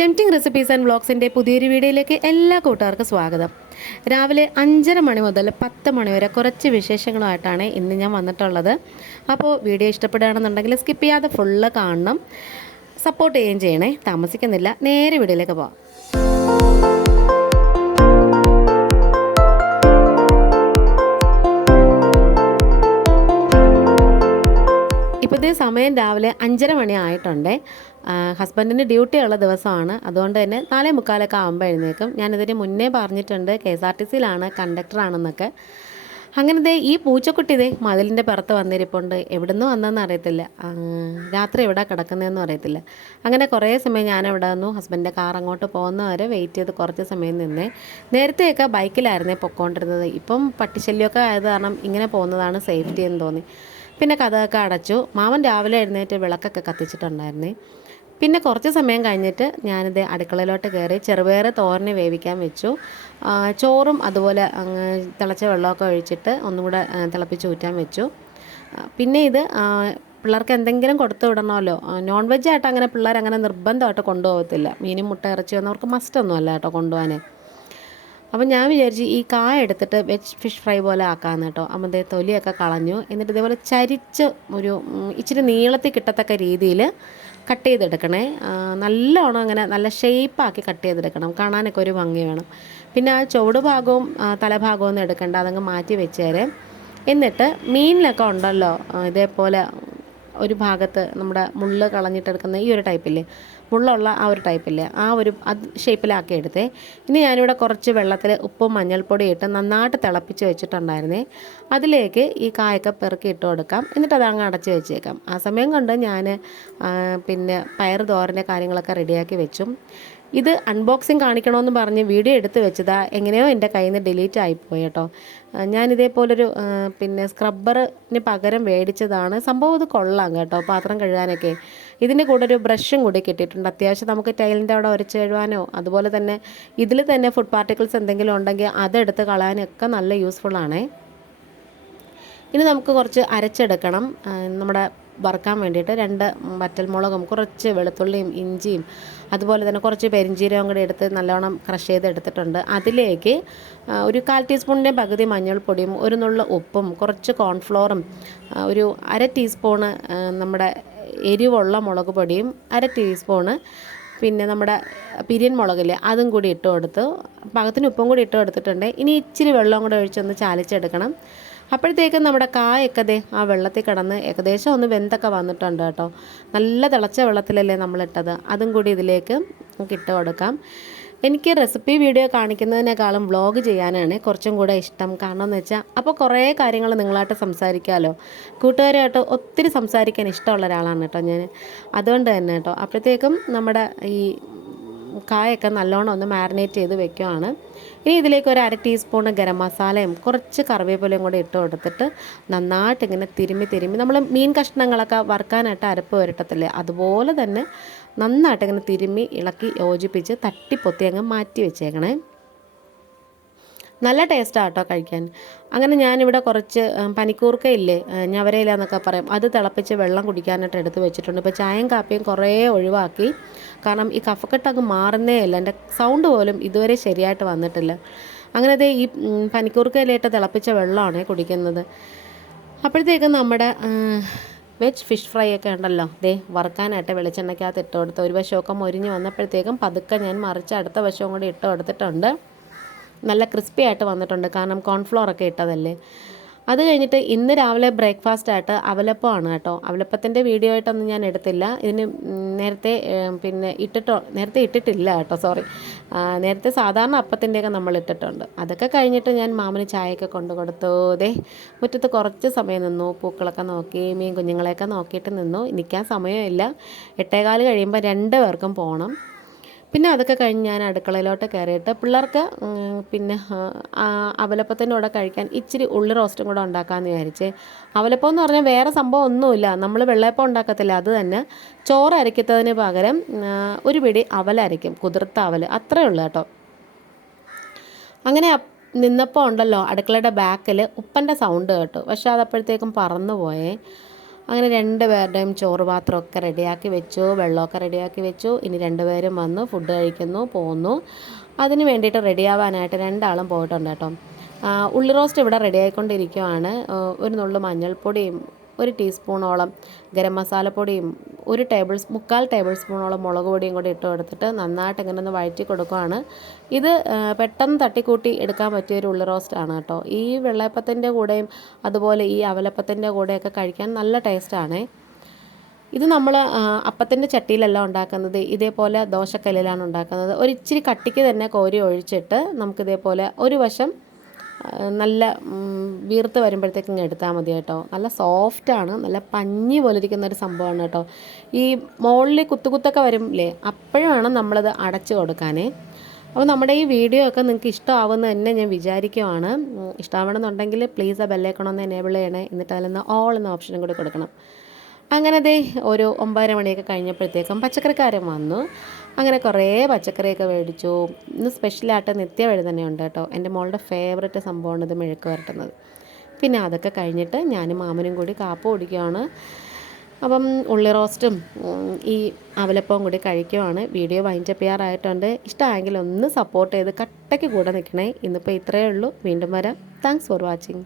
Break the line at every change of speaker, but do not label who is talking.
Tempting recipes and വ്ളോഗ്സിന്റെ പുതിയൊരു വീഡിയോയിലേക്ക് എല്ലാ കൂട്ടുകാർക്കും സ്വാഗതം. രാവിലെ അഞ്ചര മണി മുതൽ പത്ത് മണി വരെ കുറച്ച് വിശേഷങ്ങളുമായിട്ടാണ് ഇന്ന് ഞാൻ വന്നിട്ടുള്ളത്. അപ്പോൾ വീഡിയോ ഇഷ്ടപ്പെടുകയാണെന്നുണ്ടെങ്കിൽ സ്കിപ്പ് ചെയ്യാതെ ഫുള്ള് കാണണം. സപ്പോർട്ട് ചെയ്യുകയും ചെയ്യണേ. താമസിക്കുന്നില്ല. നേരെ വീഡിയോയിലേക്ക് പോവാം. ഇപ്പോഴത്തെ സമയം രാവിലെ അഞ്ചര മണി ആയിട്ടുണ്ട്. ഹസ്ബൻഡിന് ഡ്യൂട്ടി ഉള്ള ദിവസമാണ്. അതുകൊണ്ട് തന്നെ നാലേ മുക്കാലൊക്കെ ആകുമ്പോൾ എഴുന്നേക്കും ഞാനിതിന് മുന്നേ പറഞ്ഞിട്ടുണ്ട് കെ എസ് ആർ ടി സിയിലാണ് കണ്ടക്ടറാണെന്നൊക്കെ. അങ്ങനെ ദേ ഈ പൂച്ചക്കുട്ടി ദേ മതിലിന്റെ പുറത്ത് വന്നിരിപ്പുണ്ട്. എവിടുന്ന് വന്നതെന്ന് അറിയത്തില്ല. രാത്രി എവിടെ കിടക്കുന്നതെന്നും അറിയത്തില്ല. അങ്ങനെ കുറേ സമയം ഞാൻ അവിടെ വന്നു. ഹസ്ബൻഡിന്റെ കാർ അങ്ങോട്ട് പോകുന്നവരെ വെയിറ്റ് ചെയ്ത് കുറച്ച് സമയം നിന്നേ. നേരത്തെയൊക്കെ ബൈക്കിലായിരുന്നേ പൊക്കോണ്ടിരുന്നത്. ഇപ്പം പട്ടിശല്യമൊക്കെ ആയത് കാരണം ഇങ്ങനെ പോകുന്നതാണ് സേഫ്റ്റി എന്ന് തോന്നി. പിന്നെ കഥയൊക്കെ അടച്ചു. മാമൻ രാവിലെ എഴുന്നേറ്റ് വിളക്കൊക്കെ കത്തിച്ചിട്ടുണ്ടായിരുന്നേ. പിന്നെ കുറച്ച് സമയം കഴിഞ്ഞിട്ട് ഞാനിത് അടുക്കളയിലോട്ട് കയറി ചെറുപയർ തോരന് വേവിക്കാൻ വെച്ചു. ചോറും അതുപോലെ തിളച്ച വെള്ളമൊക്കെ ഒഴിച്ചിട്ട് ഒന്നും കൂടെ തിളപ്പിച്ച് ഊറ്റാൻ വെച്ചു. പിന്നെ ഇത് പിള്ളേർക്ക് എന്തെങ്കിലും കൊടുത്തു വിടണമല്ലോ. നോൺ വെജ് ആയിട്ട് അങ്ങനെ പിള്ളേർ അങ്ങനെ നിർബന്ധമായിട്ട് കൊണ്ടുപോകത്തില്ല. മീനും മുട്ട ഇറച്ചി വന്നവർക്ക് മസ്റ്റൊന്നും അല്ല കേട്ടോ കൊണ്ടുപോകാൻ അപ്പം ഞാൻ വിചാരിച്ചു ഈ കായ എടുത്തിട്ട് വെജ് ഫിഷ് ഫ്രൈ പോലെ ആക്കാമെന്ന് കേട്ടോ. ദേ തൊലിയൊക്കെ കളഞ്ഞു. എന്നിട്ട് ഇതേപോലെ ചരിച്ച് ഒരു ഇച്ചിരി നീളത്തിൽ കിട്ടത്തക്ക രീതിയിൽ കട്ട് ചെയ്തെടുക്കണേ. നല്ലോണം അങ്ങനെ നല്ല ഷേപ്പാക്കി കട്ട് ചെയ്തെടുക്കണം. കാണാനൊക്കെ ഒരു ഭംഗി വേണം. പിന്നെ ആ ചുവട് ഭാഗവും തലഭാഗവും ഒന്നും എടുക്കണ്ട. അതങ്ങ് മാറ്റി വെച്ചേരെ. എന്നിട്ട് മീനിലൊക്കെ ഉണ്ടല്ലോ ഇതേപോലെ ഒരു ഭാഗത്ത് നമ്മുടെ മുള്ള് കളഞ്ഞിട്ടെടുക്കുന്ന ഈ ഒരു ടൈപ്പില്ലേ മുള്ളുള്ള ആ ഒരു ടൈപ്പില്ലേ ആ ഒരു അത് ഷേപ്പിലാക്കി എടുത്തേ. ഇനി ഞാനിവിടെ കുറച്ച് വെള്ളത്തിൽ ഉപ്പും മഞ്ഞൾപ്പൊടി ഇട്ട് നന്നായിട്ട് തിളപ്പിച്ച് വെച്ചിട്ടുണ്ടായിരുന്നേ. അതിലേക്ക് ഈ കായൊക്കെ പെറുക്കി ഇട്ട് കൊടുക്കാം. എന്നിട്ട് അതങ്ങ് അടച്ച് വെച്ചേക്കാം. ആ സമയം കൊണ്ട് ഞാൻ പിന്നെ പയർ തോരന്റെ കാര്യങ്ങളൊക്കെ റെഡിയാക്കി വെച്ചും. ഇത് അൺബോക്സിങ് കാണിക്കണമെന്ന് പറഞ്ഞ് വീഡിയോ എടുത്ത് വെച്ചതാ. എങ്ങനെയോ എന്റെ കയ്യിൽ നിന്ന് ഡിലീറ്റ് ആയിപ്പോയി കേട്ടോ. ഞാനിതേപോലൊരു പിന്നെ സ്ക്രബ്ബറിന് പകരം മേടിച്ചതാണ് സംഭവം ഇത് കൊള്ളാം കേട്ടോ പാത്രം കഴുകാനൊക്കെ. ഇതിന്റെ കൂടെ ഒരു ബ്രഷും കൂടി കിട്ടിയിട്ടുണ്ട്. അത്യാവശ്യം നമുക്ക് ടൈലിന്റെ അവിടെ ഉരച്ച് അതുപോലെ തന്നെ ഇതിൽ തന്നെ ഫുഡ് പാർട്ടിക്കിൾസ് എന്തെങ്കിലും ഉണ്ടെങ്കിൽ അതെടുത്ത് കളയാനൊക്കെ നല്ല യൂസ്ഫുള്ളാണേ ഇനി നമുക്ക് കുറച്ച് അരച്ചെടുക്കണം. നമ്മുടെ വറുക്കാൻ വേണ്ടിയിട്ട് രണ്ട് വറ്റൽമുളകും കുറച്ച് വെളുത്തുള്ളിയും ഇഞ്ചിയും അതുപോലെ തന്നെ കുറച്ച് പെരിഞ്ചീരകം കൂടി എടുത്ത് നല്ലോണം ക്രഷ് ചെയ്ത് എടുത്തിട്ടുണ്ട് അതിലേക്ക് ഒരു കാൽ ടീസ്പൂണിന്റെ പകുതി മഞ്ഞൾപ്പൊടിയും ഒരു നുള്ള ഉപ്പും കുറച്ച് കോൺഫ്ലോറും ഒരു അര ടീസ്പൂണ് നമ്മുടെ എരിവുള്ള മുളക് പൊടിയും അര ടീസ്പൂണ് പിന്നെ നമ്മുടെ പിരിയൻ മുളകില്ലേ അതും കൂടി ഇട്ട് കൊടുത്തു. പാകത്തിന് ഉപ്പും കൂടി ഇട്ട് കൊടുത്തിട്ടുണ്ട്. ഇനി ഇച്ചിരി വെള്ളം കൂടെ ഒഴിച്ചൊന്ന് ചാലിച്ചെടുക്കണം. അപ്പോഴത്തേക്കും നമ്മുടെ കായൊക്കെ ദേ ആ വെള്ളത്തിൽ കിടന്ന് ഏകദേശം ഒന്ന് വെന്തൊക്കെ വന്നിട്ടുണ്ട് കേട്ടോ. നല്ല തിളച്ച വെള്ളത്തിലല്ലേ നമ്മളിട്ടത് അതും കൂടി ഇതിലേക്ക് നമുക്ക് ഇട്ട് കൊടുക്കാം. എനിക്ക് റെസിപ്പി വീഡിയോ കാണിക്കുന്നതിനേക്കാളും വ്ളോഗ് ചെയ്യാനാണ് കുറച്ചും കൂടെ ഇഷ്ടം. കാരണം എന്ന് വെച്ചാൽ അപ്പോൾ കുറേ കാര്യങ്ങൾ നിങ്ങളായിട്ട് സംസാരിക്കാമല്ലോ കൂട്ടുകാരുമായിട്ട് ഒത്തിരി സംസാരിക്കാൻ ഇഷ്ടമുള്ള ഒരാളാണ് കേട്ടോ ഞാൻ അതുകൊണ്ട് തന്നെ കേട്ടോ. അപ്പോഴത്തേക്കും നമ്മുടെ ഈ കായൊക്കെ നല്ലോണം ഒന്ന് മാരിനേറ്റ് ചെയ്ത് വെക്കുവാണ്. ഇനി ഇതിലേക്ക് ഒരു അര ടീസ്പൂൺ ഗരം മസാലയും കുറച്ച് കറിവേപ്പിലയും കൂടി ഇട്ട് കൊടുത്തിട്ട് നന്നായിട്ട് ഇങ്ങനെ തിരുമ്മി തിരുമ്മി നമ്മൾ മീൻ കഷ്ണങ്ങളൊക്കെ വറുക്കാനായിട്ട് അരപ്പ് വരട്ടത്തില്ലേ? അതുപോലെ തന്നെ നന്നായിട്ട് ഇങ്ങനെ തിരുമ്മി ഇളക്കി യോജിപ്പിച്ച് തട്ടിപ്പൊത്തി അങ്ങ് മാറ്റി വെച്ചേക്കണേ. നല്ല ടേസ്റ്റാണ് കേട്ടോ കഴിക്കാൻ. അങ്ങനെ ഞാനിവിടെ കുറച്ച് പനിക്കൂർക്കയില്ലേ ഞവരയില്ല എന്നൊക്കെ പറയും. അത് തിളപ്പിച്ച് വെള്ളം കുടിക്കാനായിട്ട് എടുത്ത് വെച്ചിട്ടുണ്ട്. ഇപ്പോൾ ചായയും കാപ്പിയും കുറേ ഒഴിവാക്കി. കാരണം ഈ കഫക്കെട്ട് അങ്ങ് മാറുന്നേ ഇല്ല. എന്റെ സൗണ്ട് പോലും ഇതുവരെ ശരിയായിട്ട് വന്നിട്ടില്ല. അങ്ങനെ അതേ ഈ പനിക്കൂർക്കയിലേട്ട് പനിക്കൂർക്ക തിളപ്പിച്ച വെള്ളമാണ് കുടിക്കുന്നത്. അപ്പോഴത്തേക്കും നമ്മുടെ വെജ് ഫിഷ് ഫ്രൈ ഒക്കെ ഉണ്ടല്ലോ. ദേ വറുക്കാനായിട്ട് വെളിച്ചെണ്ണയ്ക്കകത്ത് ഇട്ട് കൊടുത്ത്. ഒരു വശമൊക്കെ മൊരിഞ്ഞ് വന്നപ്പോഴത്തേക്കും പതുക്കെ ഞാൻ മറിച്ച് അടുത്ത വശവും കൂടി ഇട്ട് കൊടുത്തിട്ടുണ്ട്. നല്ല ക്രിസ്പി ആയിട്ട് വന്നിട്ടുണ്ട്. കാരണം കോൺഫ്ലോർ ഒക്കെ ഇട്ടതല്ലേ. അത് കഴിഞ്ഞിട്ട് ഇന്ന് രാവിലെ ബ്രേക്ക്ഫാസ്റ്റ് ആയിട്ട് അവലപ്പമാണ് കേട്ടോ. അവലപ്പത്തിന്റെ വീഡിയോ ആയിട്ടൊന്നും ഞാൻ എടുത്തില്ല. ഇതിന് നേരത്തെ പിന്നെ ഇട്ടിട്ടോ നേരത്തെ ഇട്ടിട്ടില്ല കേട്ടോ സോറി നേരത്തെ സാധാരണ അപ്പത്തിന്റെയൊക്കെ നമ്മൾ ഇട്ടിട്ടുണ്ട്. അതൊക്കെ കഴിഞ്ഞിട്ട് ഞാൻ മാമന് ചായയൊക്കെ കൊണ്ടു കൊടുത്തു. ദേ മുറ്റത്ത് കുറച്ച് സമയം നിന്നു. പൂക്കളൊക്കെ നോക്കി മീൻ കുഞ്ഞുങ്ങളെയൊക്കെ നോക്കിയിട്ട് നിന്നു. നിൽക്കാൻ സമയമില്ല. എട്ടേകാൽ കഴിയുമ്പോൾ രണ്ട് പേർക്കും പോകണം പിന്നെ അതൊക്കെ കഴിഞ്ഞ് ഞാൻ അടുക്കളയിലോട്ട് കയറിയിട്ട് പിള്ളേർക്ക് പിന്നെ അവലപ്പത്തിന്റെ കൂടെ കഴിക്കാൻ ഇച്ചിരി ഉള്ളി റോസ്റ്റും കൂടെ ഉണ്ടാക്കാമെന്ന് വിചാരിച്ച്. അവലപ്പം എന്ന് പറഞ്ഞാൽ വേറെ സംഭവം ഒന്നുമില്ല. നമ്മൾ വെള്ളയപ്പം ഉണ്ടാക്കത്തില്ല. അത് തന്നെ ചോറ് അരയ്ക്കുന്നതിന് പകരം ഒരു പിടി അവലരയ്ക്കും കുതിർത്ത അവൽ അത്രയേ ഉള്ളൂ കേട്ടോ. അങ്ങനെ നിന്നപ്പോൾ ഉണ്ടല്ലോ അടുക്കളയുടെ ബാക്കിൽ ഉപ്പന്റെ സൗണ്ട് കേട്ടു. പക്ഷെ അതപ്പോഴത്തേക്കും പറന്നു പോയേ അങ്ങനെ രണ്ട് പേരുടെയും ചോറ് പാത്രമൊക്കെ റെഡിയാക്കി വെച്ചു വെള്ളമൊക്കെ റെഡിയാക്കി വെച്ചു. ഇനി രണ്ടുപേരും വന്ന് ഫുഡ് കഴിക്കുന്നു പോന്നു. അതിന് വേണ്ടിയിട്ട് റെഡിയാവാനായിട്ട് രണ്ടാളും പോയിട്ടുണ്ട് കേട്ടോ. ഉള്ളി റോസ്റ്റ് ഇവിടെ റെഡി ആയിക്കൊണ്ടിരിക്കുവാണ്. ഒരു നുള്ളു മഞ്ഞൾപ്പൊടിയും ഒരു ടീസ്പൂണോളം ഗരം മസാലപ്പൊടിയും ഒരു ടേബിൾ മുക്കാൽ ടേബിൾ സ്പൂണോളം മുളക് പൊടിയും കൂടി ഇട്ട് കൊടുത്തിട്ട് നന്നായിട്ട് ഇങ്ങനെ ഒന്ന് വഴറ്റി കൊടുക്കുകയാണ് ഇത് പെട്ടെന്ന് തട്ടിക്കൂട്ടി എടുക്കാൻ പറ്റിയ ഒരു ഉള്ളി റോസ്റ്റാണ് കേട്ടോ. ഈ വെള്ളയപ്പത്തിന്റെ കൂടെയും അതുപോലെ ഈ അവലപ്പത്തിന്റെ കൂടെയൊക്കെ കഴിക്കാൻ നല്ല ടേസ്റ്റാണേ ഇത് നമ്മൾ അപ്പത്തിന്റെ ചട്ടിയിലല്ല ഉണ്ടാക്കുന്നത്. ഇതേപോലെ ദോശക്കല്ലിലാണ് ഉണ്ടാക്കുന്നത്. ഒരു ഇച്ചിരി കട്ടിക്ക് തന്നെ കോരി ഒഴിച്ചിട്ട് നമുക്കിതേപോലെ ഒരു വശം നല്ല വീർത്ത് വരുമ്പോഴത്തേക്കും എടുത്താൽ മതി കേട്ടോ. നല്ല സോഫ്റ്റാണ് നല്ല പഞ്ഞി പോലെ ഇരിക്കുന്ന ഒരു സംഭവമാണ് കേട്ടോ. ഈ മുകളിൽ കുത്തുകുത്തൊക്കെ വരുമില്ലേ അപ്പോഴാണ് നമ്മളത് അടച്ചു കൊടുക്കാനേ. അപ്പോൾ നമ്മുടെ ഈ വീഡിയോ ഒക്കെ നിങ്ങൾക്ക് ഇഷ്ടമാവുമെന്ന് തന്നെ ഞാൻ വിചാരിക്കുവാണ്. ഇഷ്ടമാവണമെന്നുണ്ടെങ്കിൽ പ്ലീസ് ആ ബെല്ലേക്കണമെന്ന് എനേബിൾ ചെയ്യണേ. എന്നിട്ട് അതിൽ നിന്ന് ഓൾ എന്ന ഓപ്ഷനും കൂടി കൊടുക്കണം. അങ്ങനെ ദേ ഒരു ഒമ്പതര മണിയൊക്കെ കഴിഞ്ഞപ്പോഴത്തേക്കും പച്ചക്കറിക്കാരൻ വന്നു. അങ്ങനെ കുറേ പച്ചക്കറിയൊക്കെ മേടിച്ചു. ഇന്ന് സ്പെഷ്യലായിട്ട് നിത്യവഴുതന ഉണ്ട് കേട്ടോ. എന്റെ മോളുടെ ഫേവററ്റ് സംഭവമാണ് ഇത് മെഴുക്ക് വരട്ടുന്നത്. പിന്നെ അതൊക്കെ കഴിഞ്ഞിട്ട് ഞാനും മാമനും കൂടി കാപ്പ് കുടിക്കുകയാണ് അപ്പം ഉള്ളി റോസ്റ്റും ഈ അവലപ്പവും കൂടി കഴിക്കുവാണ്. വീഡിയോ വൈൻഡപ്പ് ചെയ്യാറായിട്ടുണ്ട്. ഇഷ്ടമായെങ്കിൽ ഒന്ന് സപ്പോർട്ട് ചെയ്ത് കട്ടയ്ക്ക് കൂടെ നിൽക്കണേ. ഇന്നിപ്പോൾ ഇത്രയേ ഉള്ളൂ. വീണ്ടും വരാം. Thanks for watching